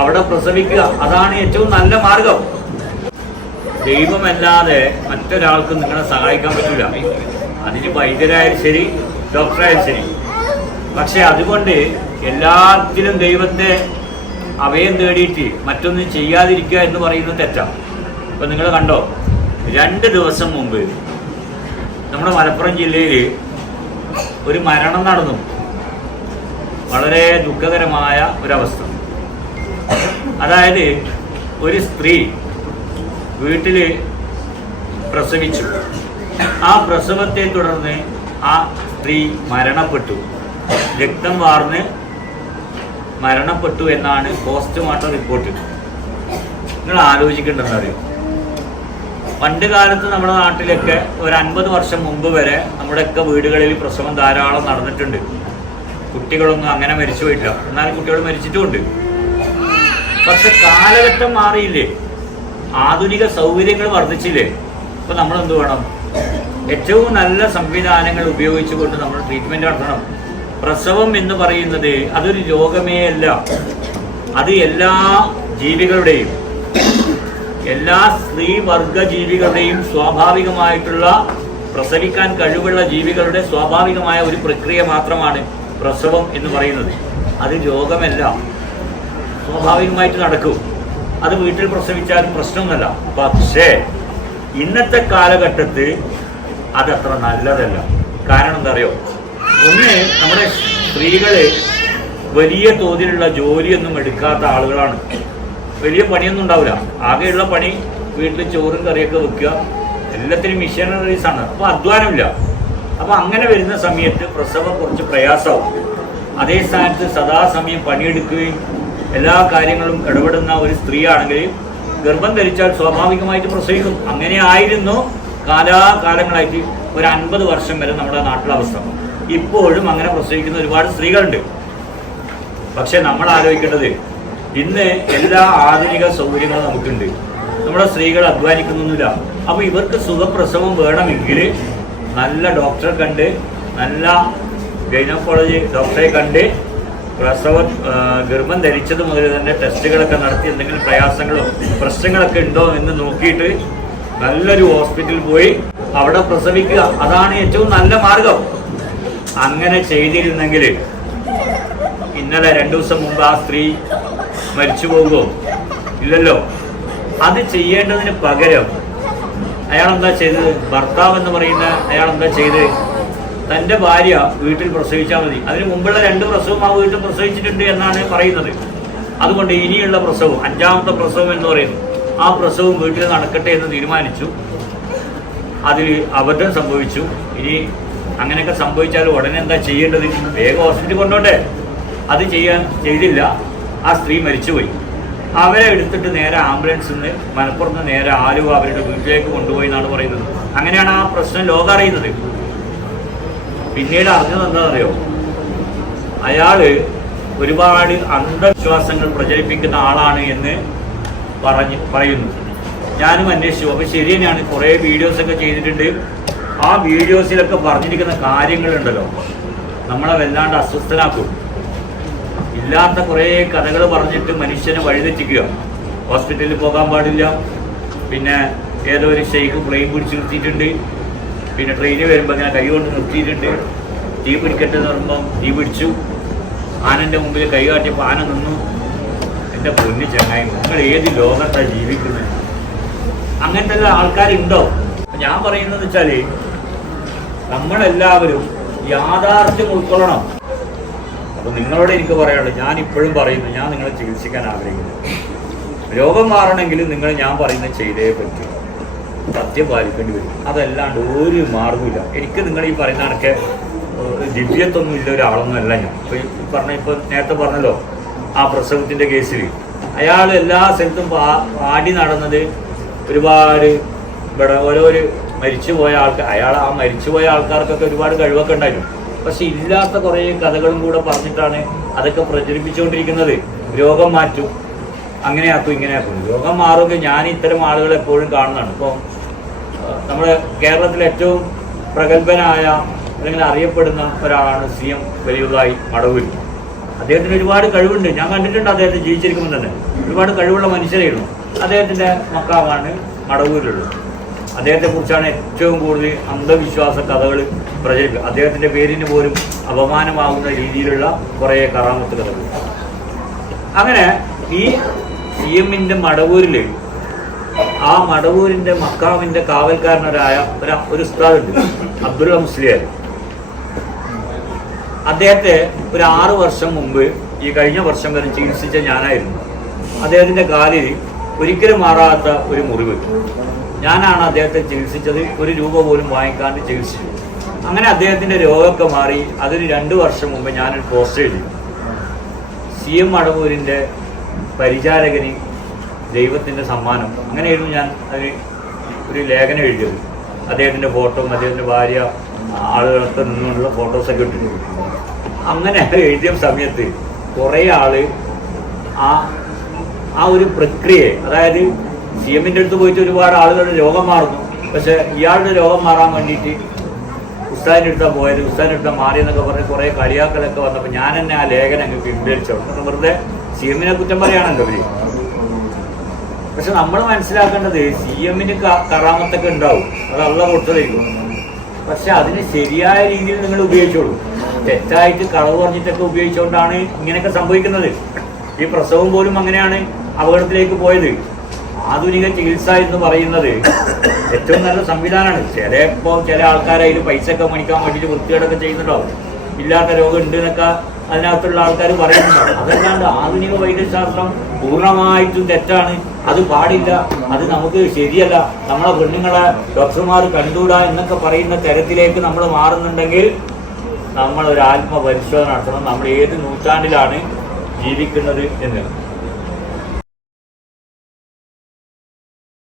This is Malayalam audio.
അവിടെ പ്രസവിക്കുക അതാണ് ഏറ്റവും നല്ല മാർഗം. ദൈവമല്ലാതെ മറ്റൊരാൾക്ക് നിങ്ങളെ സഹായിക്കാൻ പറ്റില്ല അതിന് വൈദ്യരായാലും ശരി ഡോക്ടറായാലും ശരി. പക്ഷെ അതുകൊണ്ട് എല്ലാത്തിലും ദൈവത്തെ അവയം തേടിയിട്ട് മറ്റൊന്നും ചെയ്യാതിരിക്കുക എന്ന് പറയുന്നത് തെറ്റാണ്. ഇപ്പം നിങ്ങൾ കണ്ടോ രണ്ട് ദിവസം മുമ്പ് നമ്മുടെ മലപ്പുറം ജില്ലയിൽ ഒരു മരണം നടന്നു. വളരെ ദുഃഖകരമായ ഒരവസ്ഥ. അതായത് ഒരു സ്ത്രീ വീട്ടിൽ പ്രസവിച്ചു. ആ പ്രസവത്തെ തുടർന്ന് ആ സ്ത്രീ മരണപ്പെട്ടു. രക്തം വാർന്ന് മരണപ്പെട്ടു എന്നാണ് പോസ്റ്റ്മോർട്ടം റിപ്പോർട്ട്. നിങ്ങൾ ആലോചിക്കേണ്ടതെന്നറിയോ പണ്ട് കാലത്ത് നമ്മുടെ നാട്ടിലൊക്കെ ഒരു അൻപത് വർഷം മുമ്പ് വരെ നമ്മുടെയൊക്കെ വീടുകളിൽ പ്രസവം ധാരാളം നടന്നിട്ടുണ്ട്. കുട്ടികളൊന്നും അങ്ങനെ മരിച്ചു പോയിട്ടില്ല. എന്നാൽ കുട്ടികൾ മരിച്ചിട്ടുമുണ്ട്. പക്ഷെ കാലഘട്ടം മാറിയില്ലേ? ആധുനിക സൗകര്യങ്ങൾ വർദ്ധിച്ചില്ലേ? അപ്പൊ നമ്മൾ എന്ത് വേണം? ഏറ്റവും നല്ല സംവിധാനങ്ങൾ ഉപയോഗിച്ചുകൊണ്ട് നമ്മൾ ട്രീറ്റ്മെന്റ് നടത്തണം. പ്രസവം എന്ന് പറയുന്നത് അതൊരു രോഗമേ അല്ല. അത് എല്ലാ ജീവികളുടെയും എല്ലാ സ്ത്രീ വർഗ ജീവികളുടെയും സ്വാഭാവികമായിട്ടുള്ള പ്രസവിക്കാൻ കഴിവുള്ള ജീവികളുടെ സ്വാഭാവികമായ ഒരു പ്രക്രിയ മാത്രമാണ് പ്രസവം എന്ന് പറയുന്നത്. അത് രോഗമല്ല. സ്വാഭാവികമായിട്ട് നടക്കും. അത് വീട്ടിൽ പ്രസവിച്ചാലും പ്രശ്നമൊന്നുമല്ല. പക്ഷേ ഇന്നത്തെ കാലഘട്ടത്തിൽ അതത്ര നല്ലതല്ല. കാരണം എന്താ അറിയോ ഒന്ന് നമ്മുടെ സ്ത്രീകൾ വലിയ തോതിലുള്ള ജോലിയൊന്നും എടുക്കാത്ത ആളുകളാണ്. വലിയ പണിയൊന്നും ഉണ്ടാവില്ല. ആകെയുള്ള പണി വീട്ടിൽ ചോറും കറിയൊക്കെ വെക്കുക. എല്ലാത്തിനും മിഷനറീസ് ആണ്. അപ്പോൾ അധ്വാനമില്ല. അപ്പോൾ അങ്ങനെ വരുന്ന സമയത്ത് പ്രസവം കുറച്ച് പ്രയാസമാവും. അതേ സ്ഥാനത്ത് സദാസമയം പണിയെടുക്കുകയും എല്ലാ കാര്യങ്ങളും ഇടപെടുന്ന ഒരു സ്ത്രീ ആണെങ്കിൽ ഗർഭം ധരിച്ചാൽ സ്വാഭാവികമായിട്ട് പ്രസവിക്കും. അങ്ങനെ ആയിരുന്നു കാലാകാലങ്ങളായിട്ട് ഒരു അൻപത് വർഷം വരെ നമ്മുടെ നാട്ടിലെ അവസ്ഥ. ഇപ്പോഴും അങ്ങനെ പ്രസവിക്കുന്ന ഒരുപാട് സ്ത്രീകളുണ്ട്. പക്ഷെ നമ്മൾ ആലോചിക്കേണ്ടത് ഇന്ന് എല്ലാ ആധുനിക സൗകര്യങ്ങളും നമുക്കുണ്ട്. നമ്മുടെ സ്ത്രീകൾ അധ്വാനിക്കുന്നൊന്നുമില്ല അപ്പോൾ ഇവർക്ക് സുഖപ്രസവം വേണമെങ്കിൽ നല്ല ഡോക്ടറെ കണ്ട് നല്ല ഗൈനക്കോളജി ഡോക്ടറെ കണ്ട് പ്രസവ ഗർഭം ധരിച്ചത് മുതൽ തന്നെ ടെസ്റ്റുകളൊക്കെ നടത്തി എന്തെങ്കിലും പ്രയാസങ്ങളോ പ്രശ്നങ്ങളൊക്കെ ഉണ്ടോ എന്ന് നോക്കിയിട്ട് നല്ലൊരു ഹോസ്പിറ്റലിൽ പോയി അവിടെ പ്രസവിക്കുക. അതാണ് ഏറ്റവും നല്ല മാർഗം. അങ്ങനെ ചെയ്തിരുന്നെങ്കിൽ ഇന്നലെ രണ്ടു ദിവസം മുമ്പ് ആ സ്ത്രീ മരിച്ചു പോകുമോ? ഇല്ലല്ലോ. അത് ചെയ്യേണ്ടതിന് പകരം അയാൾ എന്താ ചെയ്തത്? ഭർത്താവ് എന്ന് പറയുന്ന അയാൾ എന്താ ചെയ്ത് തന്റെ ഭാര്യ വീട്ടിൽ പ്രസവിച്ചാൽ മതി. അതിന് മുമ്പുള്ള രണ്ട് പ്രസവം ആ വീട്ടിൽ പ്രസവിച്ചിട്ടുണ്ട് എന്നാണ് പറയുന്നത്. അതുകൊണ്ട് ഇനിയുള്ള പ്രസവം അഞ്ചാമത്തെ പ്രസവം എന്ന് പറയുന്നു. ആ പ്രസവം വീട്ടിൽ നടക്കട്ടെ എന്ന് തീരുമാനിച്ചു. അതിൽ അബദ്ധം സംഭവിച്ചു. ഇനി അങ്ങനെയൊക്കെ സംഭവിച്ചാൽ ഉടനെ എന്താ ചെയ്യേണ്ടത്? വേഗം ഹോസ്പിറ്റലിൽ കൊണ്ടോട്ടെ. അത് ചെയ്യാൻ ചെയ്തില്ല. ആ സ്ത്രീ മരിച്ചുപോയി. അവരെ എടുത്തിട്ട് നേരെ ആംബുലൻസിൽ നിന്ന് മലപ്പുറത്ത് നേരെ ആലുവ അവരുടെ വീട്ടിലേക്ക് കൊണ്ടുപോയി എന്നാണ് പറയുന്നത്. അങ്ങനെയാണ് ആ പ്രശ്നം ലോകം അറിയുന്നത്. പിന്നീട് അറിഞ്ഞത് എന്താണെന്നറിയോ അയാൾ ഒരുപാട് അന്ധവിശ്വാസങ്ങൾ പ്രചരിപ്പിക്കുന്ന ആളാണ് എന്ന് പറഞ്ഞ് പറയുന്നു. ഞാനും അന്വേഷിച്ചു. അപ്പൊ ശരി തന്നെയാണ്. കുറേ വീഡിയോസൊക്കെ ചെയ്തിട്ടുണ്ട്. ആ വീഡിയോസിലൊക്കെ പറഞ്ഞിരിക്കുന്ന കാര്യങ്ങളുണ്ടല്ലോ. നമ്മളെ വല്ലാണ്ട് അസ്വസ്ഥനാക്കും. ഇല്ലാത്ത കുറേ കഥകൾ പറഞ്ഞിട്ട് മനുഷ്യനെ വഴിതെറ്റിക്കുക. ഹോസ്പിറ്റലിൽ പോകാൻ പാടില്ല. പിന്നെ ഏതോ ഒരു ഷെയ്ക്ക് പ്ലെയിൻ പിടിച്ച് നിർത്തിയിട്ടുണ്ട്. പിന്നെ ട്രെയിനിൽ വരുമ്പോൾ ഇങ്ങനെ കൈ കൊണ്ട് നിർത്തിയിട്ടുണ്ട്. തീ പിടിക്കട്ടെ എന്ന് പറയുമ്പം തീ പിടിച്ചു. ആനന്റെ മുമ്പിൽ കൈ കാട്ടിയപ്പോൾ ആന നിന്നു. എന്റെ പൊന്നു ചങ്ങായി നിങ്ങൾ ഏത് ലോകത്താണ് ജീവിക്കുന്നത് അങ്ങനത്തെ ആൾക്കാരുണ്ടോ? ഞാൻ പറയുന്നത് വെച്ചാൽ നമ്മളെല്ലാവരും യാഥാർത്ഥ്യം ഉൾക്കൊള്ളണം. അപ്പോൾ നിങ്ങളോട് എനിക്ക് പറയാനുള്ളത് ഞാൻ ഇപ്പോഴും പറയുന്നു ഞാൻ നിങ്ങളെ ചികിത്സിക്കാൻ ആഗ്രഹിക്കുന്നു. രോഗം മാറണമെങ്കിൽ നിങ്ങൾ ഞാൻ പറയുന്നത് ചെയ്തേ പറ്റൂ. സത്യം പാലിക്കേണ്ടി വരും. അതല്ലാണ്ട് ഒരു മാർഗമില്ല എനിക്ക് നിങ്ങൾ ഈ പറയുന്ന കണക്കെ ദിവ്യത്വമൊന്നും ഇല്ല ഒരാളൊന്നും അല്ല ഞാൻ. ഇപ്പൊ ഈ പറഞ്ഞ ഇപ്പൊ നേരത്തെ പറഞ്ഞല്ലോ ആ പ്രസവത്തിന്റെ കേസിൽ അയാൾ എല്ലാ സ്ഥലത്തും പാടി നടന്നത് ഒരുപാട് ഇവിടെ ഓരോ ഓരോരു മരിച്ചുപോയ ആൾക്കാർ അയാൾ ആ മരിച്ചു പോയ ആൾക്കാർക്കൊക്കെ ഒരുപാട് കഴിവൊക്കെ ഉണ്ടായിരുന്നു. പക്ഷെ ഇല്ലാത്ത കുറേ കഥകളും കൂടെ പറഞ്ഞിട്ടാണ് അതൊക്കെ പ്രചരിപ്പിച്ചുകൊണ്ടിരിക്കുന്നത്. രോഗം മാറ്റും. അങ്ങനെയാക്കും ഇങ്ങനെയാക്കും. രോഗം മാറുമെങ്കിൽ ഞാൻ ഇത്തരം ആളുകളെ എപ്പോഴും കാണുന്നതാണ്. ഇപ്പോൾ നമ്മുടെ കേരളത്തിലെ ഏറ്റവും പ്രഗത്ഭനായ അല്ലെങ്കിൽ അറിയപ്പെടുന്ന ഒരാളാണ് സി എം വലിയതായി മടവൂർ. അദ്ദേഹത്തിന് ഒരുപാട് കഴിവുണ്ട്. ഞാൻ കണ്ടിട്ടുണ്ട് അദ്ദേഹത്തെ ജീവിച്ചിരിക്കുമ്പോൾ തന്നെ. ഒരുപാട് കഴിവുള്ള മനുഷ്യരെയുള്ളു അദ്ദേഹത്തിന്റെ മക്കാവാണ് മടവൂരിലുള്ളത്. അദ്ദേഹത്തെ കുറിച്ചാണ് ഏറ്റവും കൂടുതൽ അന്ധവിശ്വാസ കഥകൾ പ്രചരിപ്പിക്കുക അദ്ദേഹത്തിന്റെ പേരിന് പോലും അപമാനമാകുന്ന രീതിയിലുള്ള കുറേ കറാമത്ത് കഥകൾ. അങ്ങനെ ഈ സി എമ്മിന്റെ മടവൂരിൽ ആ മടവൂരിന്റെ മക്കാവിന്റെ കാവൽക്കാരനൊരായ ഒരു ഒരു ഉസ്താദുണ്ട്. അബ്ദുൽ മുസ്ലിയാർ അദ്ദേഹത്തെ ഒരു ആറു വർഷം മുമ്പ് ഈ കഴിഞ്ഞ വർഷം വരെ ചികിത്സിച്ച ഞാനായിരുന്നു. അദ്ദേഹത്തിന്റെ കാലിൽ ഒരിക്കലും മാറാത്ത ഒരു മുറിവ്. ഞാനാണ് അദ്ദേഹത്തെ ചികിത്സിച്ചത്. ഒരു രൂപ പോലും വാങ്ങിക്കാണ്ട് ചികിത്സിച്ചു. അങ്ങനെ അദ്ദേഹത്തിന്റെ രോഗമൊക്കെ മാറി അതൊരു രണ്ട് വർഷം മുമ്പ് ഞാനൊരു പോസ്റ്റ് എഴുതി. സി എം മടവൂരിന്റെ പരിചാരകന് ദൈവത്തിന്റെ സമ്മാനം. അങ്ങനെയായിരുന്നു ഞാൻ അതിന് ഒരു ലേഖനം എഴുതിയത്. അദ്ദേഹത്തിന്റെ ഫോട്ടോയും അദ്ദേഹത്തിന്റെ ഭാര്യ ആളുകളൊക്കെ നിന്നുകൊണ്ടുള്ള ഫോട്ടോസൊക്കെ ഇട്ടിട്ടുണ്ട് അങ്ങനെ എഴുതിയ സമയത്ത് കുറേ ആൾ ആ ആ ഒരു പ്രക്രിയയെ അതായത് സി എമ്മിന്റെ അടുത്ത് പോയിട്ട് ഒരുപാട് ആളുകളുടെ രോഗം മാറുന്നു. പക്ഷെ ഇയാളുടെ രോഗം മാറാൻ വേണ്ടിയിട്ട് ഉസ്താദിന്റെ അടുത്താണ് പോയത്. ഉസ്താദിന്റെ അടുത്താണ് മാറിയെന്നൊക്കെ പറഞ്ഞ് കുറേ കളിയാക്കളൊക്കെ വന്നപ്പോൾ ഞാൻ തന്നെ ആ ലേഖനം അങ്ങ് പിൻവലിച്ചു. വെറുതെ സി എമ്മിനെ കുറ്റം പറയാണല്ലോ അവർ പക്ഷെ നമ്മൾ മനസ്സിലാക്കേണ്ടത് സി എമ്മിന് കറാമത്തൊക്കെ ഉണ്ടാവും. അത് അള്ള കൊടുത്തതായിരിക്കും പക്ഷെ അതിന് ശരിയായ രീതിയിൽ നിങ്ങൾ ഉപയോഗിച്ചോളൂ. തെറ്റായിട്ട് കളവ് പറഞ്ഞിട്ടൊക്കെ ഉപയോഗിച്ചുകൊണ്ടാണ് ഇങ്ങനെയൊക്കെ സംഭവിക്കുന്നത്. ഈ പ്രസവം പോലും അങ്ങനെയാണ് അപകടത്തിലേക്ക് പോയത്. ആധുനിക ചികിത്സ എന്ന് പറയുന്നത് ഏറ്റവും നല്ല സംവിധാനമാണ്. ചിലപ്പോൾ ചില ആൾക്കാർ പൈസ ഒക്കെ മണിക്കാൻ വേണ്ടിയിട്ട് വൃത്തികേടൊക്കെ ചെയ്യുന്നുണ്ടാവും. ഇല്ലാത്ത രോഗം ഉണ്ട് എന്നൊക്കെ അതിനകത്തുള്ള ആൾക്കാർ പറയുന്നുണ്ട്. അതല്ലാണ്ട് ആധുനിക വൈദ്യശാസ്ത്രം പൂർണമായിട്ടും തെറ്റാണ്. അത് പാടില്ല. അത് നമുക്ക് ശരിയല്ല. നമ്മളെ പെണ്ണുങ്ങളെ ഡോക്ടർമാർ കണ്ടൂടാ എന്നൊക്കെ പറയുന്ന തരത്തിലേക്ക് നമ്മൾ മാറുന്നുണ്ടെങ്കിൽ നമ്മൾ ഒരു ആത്മപരിശോധന നടത്തണം. നമ്മൾ ഏത് നൂറ്റാണ്ടിലാണ് ജീവിക്കുന്നത് എന്ന്.